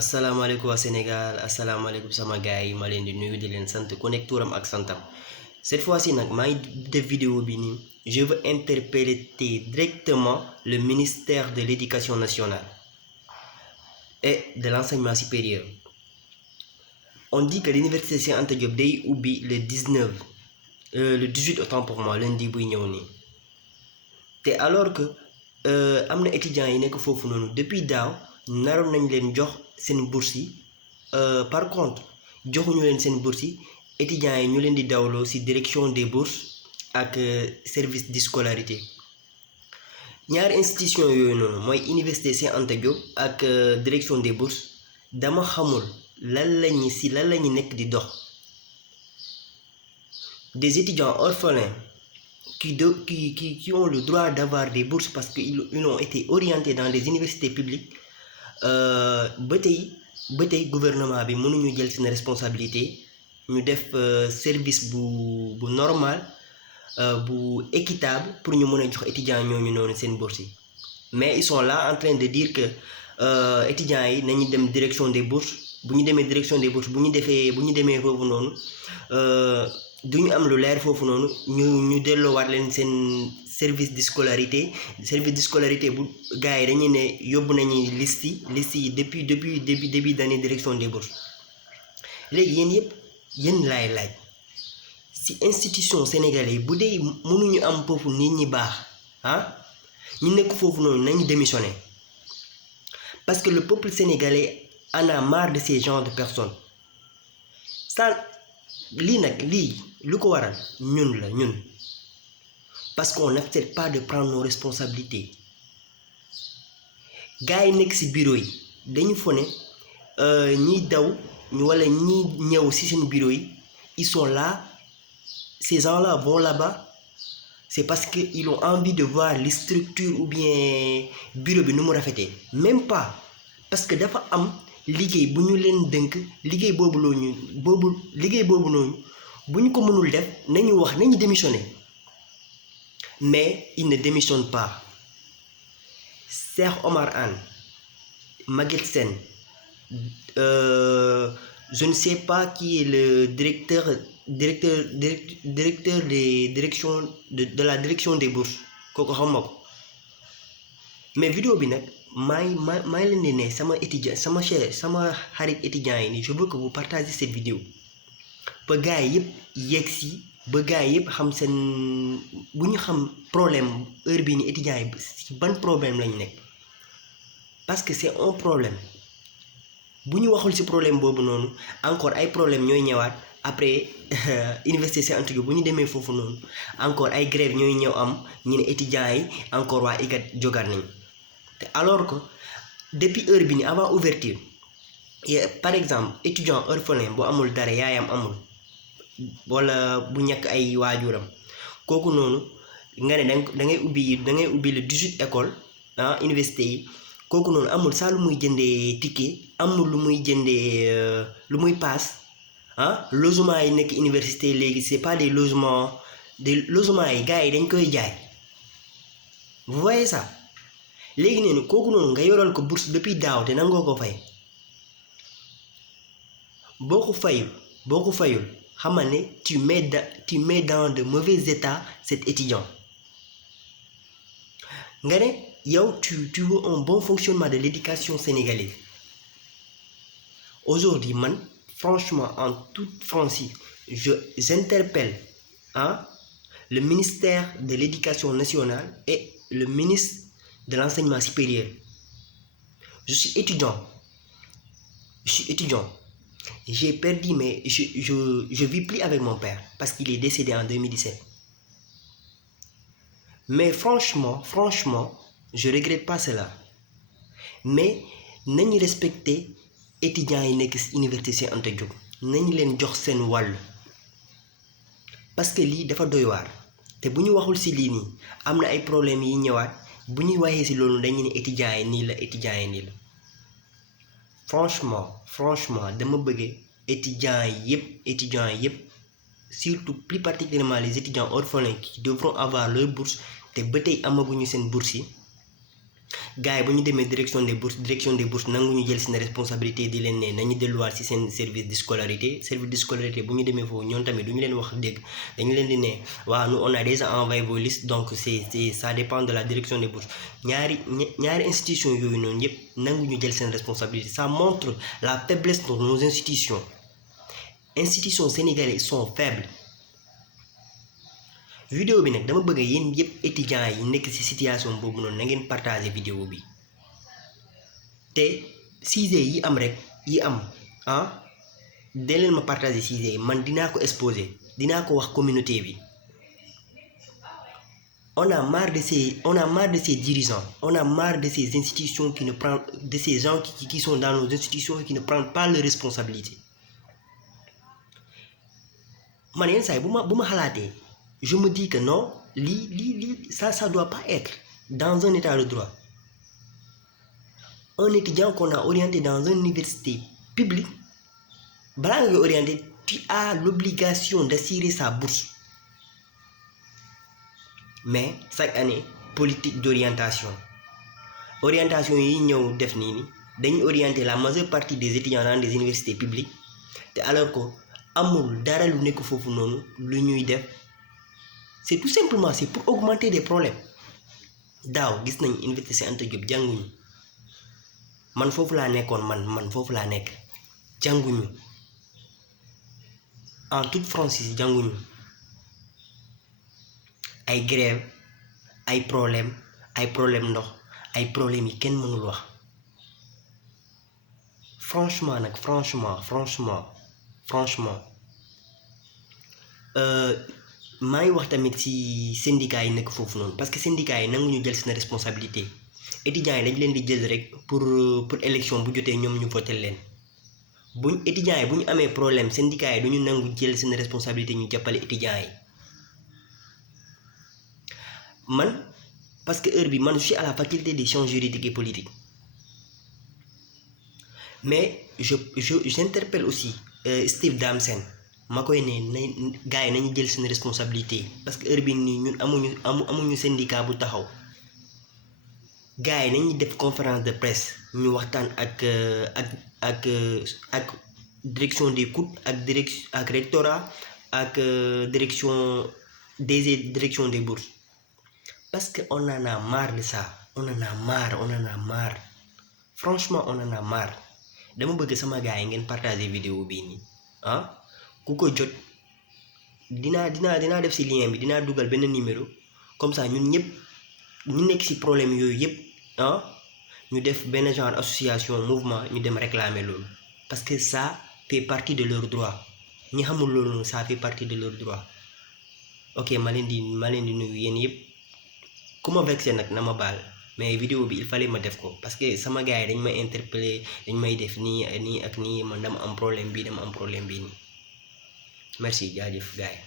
asalaamaaleykum waa Sénégal asalaamaaleykum sama gars yi ma leen di nuyu di leen sant ku nekk turam ak santam cette fois-ci nag maa ngi def vidéo bi nii je veux interpeller directement le ministère de l'éducation nationale et de l'enseignement supérieur. On dit que l'université Cheikh Anta Diop day ubbi le 19 le 18 autant pour moi lundi buy ñëw nii te alors que am na étudiants yi nekk foofu noonu depuis daaw naroon nañ leen jox seen bourse yi par contre joxuñu leen seen bourse yi étudiants yi ñu leen di dawloo ci direction des bourses ak service de scolarité ñaari institution yooyu noonu mooy université Cheikh Anta Diop ak direction des bourses dama xamul lan lañu nekk di dox. Des étudiants orphelins qui ont le droit d'avoir des bourses parce qu'ils ont été orientés dans les universités publiques ba tey gouvernement bi mënuñu jël seen responsabilité ñu def service bu normal bu équitable pour ñu mën a jox étudiants ñooñu noonu seen bourse yi mais ils sont là en train de dire que étudiants yi nañu dem direction des bourses bu ñu demee direction des bourses bu ñu demee foofu noonu duñu am lu leer foofu noonu ñu delloowaat leen seen service de scolarité bu gars yi dañuy ne yóbbu nañu liste yi depuis début d'année direction des bourses léegi yéen laay laaj ci institution sénégalais bu dee mënuñu am foofu nit ñi baax ñu nekk foofu noonu nañu démissionner parce que le peuple sénégalais en a marre de ces genres de personnes lii lu ko waral ñun parce qu'on n'accepte pas de prendre nos responsabilités gars yi nekk ci bureau yi dañu fone ñiy daw wala ñi ñëw ci seen bureau yi ils sont là, ces gens-là vont là-bas c'est parce que ils ont envie de voir les structures ou bien bureau bi nu mu rafetee même pas parce que dafa am liggéey bu ñu leen dënk liggéey boobu noonu bu ñu ko mënul def nañu démissionner mais il ne démissionne pas. Cheikh Omar Anne, Maguette Sène, je ne sais pas qui est le directeur des directions de la direction des bourses kooku xam ma ko mais vidéo bi nag maa ngi leen di ne sama xarit étudiants yi nii je veux que vous partagez cette vidéo ba gars yi yëpp yegg si ba gars yi yëpp xam seen bu ñu xam problème heure bii ni étudiants yi ci ban problème lañu nekk parce que c'est un problème bu ñu waxul ci problème boobu noonu encore ay problème ñooy ñëwaat après université Cheikh Anta Diop bu ñu demee foofu noonu encore ay grève ñooy ñëw am ñu ne étudiants yi encore waa IGAD jogaat nañ te alors que depuis heure bi ni avant ouverture par exemple étudiant orphelin bu amul dara yaayam amul wala bu ñàkk ay waajuram kooku noonu nga ne da ngay ubbi le 18 école université yi kooku noonu amul saa lu muy jëndee ticket amul lu muy jëndee lu muy paas logement yi nekk université léegi c'est pas des logements yi gars yi dañ koy jaay vous voyez ça léegi nee kooku noonu nga yoral ko bourse depuis daaw te nangoo ko fay boo ko fayul xamal ne tu mets dans de mauvais état cet étudiant nga ne yow tu veux un bon fonctionnement de l'éducation sénégalaise aujourd'hui man franchement en toute franchise j'interpelle le ministère de l'éducation nationale et le ministre de l'enseignement supérieur. Je suis étudiant j'ai perdu mais je vis plus avec mon père parce qu'il est décédé en 2017 mais franchement je regrette pas cela mais nañu respecter étudiants yi nekk ci université Cheikh Anta Diop nañu leen jox seen wàll parce que lii dafa doy waar te bu ñu waxul ci lii nii am na ay problèmes yi ñëwaat bu ñuy waxee ci loolu dañu ne étudiants yi nii la franchement dama bëgg étudiants yëpp surtout plus particulièrement les étudiants orphelins qui devront avoir leur bourse te ba tey amaguñu seen bourse yi gars yi bu ñu demee direction des bourses nangu ñu jël seen responsabilité di leen ne nañu delluwaat ci seen service de scolarité bu ñu demee foofu ñoom tamit du ñu leen wax dégg dañu leen di ne waaw nous on a déjà envoyé vos listes donc ça dépend de la direction des bourses ñaari institution yooyu noonu yëpp nangu ñu jël seen responsabilité. Ça montre la faiblesse de nos institutions sénégalaises sont faibles. Vidéo bi nag dama bëgg yéen yëpp étudiants yi nekk ci situation boobu noonu na ngeen partager vidéo bi te sujet yi am rek yi am dee leen ma partager sujet yi man dinaa ko exposer dinaa ko wax communauté bi. On a marre de ces dirigeants, on a marre de ces institutions qui ne prennent, de ces gens qui sont dans nos institutions et qui ne prennent pas leurs responsabilités. Man yenn saa yi bu ma xalaatee je me dis que non ça doit pas être dans un état de droit. Un étudiant qu'on a orienté dans une université publique, balaa nga koy orienté, tu as l'obligation d'assurer sa bourse. Mais chaque année politique d'orientation yi ñëw def nii ni dañuy orienter la majeure partie des étudiants dans des universités publiques te alors que amul dara lu nekk foofu noonu lu ñuy def. C'est tout simplement c'est pour augmenter des problèmes. Daaw gis nañ université Cheikh Anta Diop jànguñu man foofu laa nekkoon man foofu laa nekk jànguñu en toute franchise jànguñu. Ay grève ay problème ndox ay problème yi kenn mënul wax franchement maa ngi wax tamit ci syndicat yi nekk foofu noonu parce que syndicat yi nangu ñu jël seen responsabilité. Étudiants yi dañ leen di jël rek pour élection bu jotee ñoom ñu voté leen étudiants yi bu ñu amee problème syndicat yi du ñu nangu jël seen responsabilité ñu jàppale étudiants yi. Man parce que heure bi man je suis à la faculté des sciences juridiques et politiques mais j'interpelle aussi Steve Damsen ma koy ne gars yi nañu jël seen responsabilité parce que heure bi nii ñun amuñu syndicat bu taxaw. Gars yi nañu def conférence de presse ñu waxtaan ak direction des coûts ak rectorat ak direction des bourses. Parce qu'on en a marre de ça. On en a marre. Franchement, on en a marre. Dama bëgg sama gars yi ngeen partager vidéo bii nii ku ko jot dinaa def ci lien bi dinaa dugal benn numéro comme ça ñun ñëpp ñu nekk ci problème yooyu yëpp ñu def benn genre association mouvement ñu dem réclamer loolu parce que ça fait partie de leur droit ñi xamul loolu ça fait partie de leur droit. Ok ma leen di nuyu yéen yëpp. ku ma vexé nag na ma baal mais vidéo bi il fallait ma def ko parce que sama gars yi dañ may interpeller dañ may def nii ak nii man dama am problème bii nii merci jaajëf gars yi.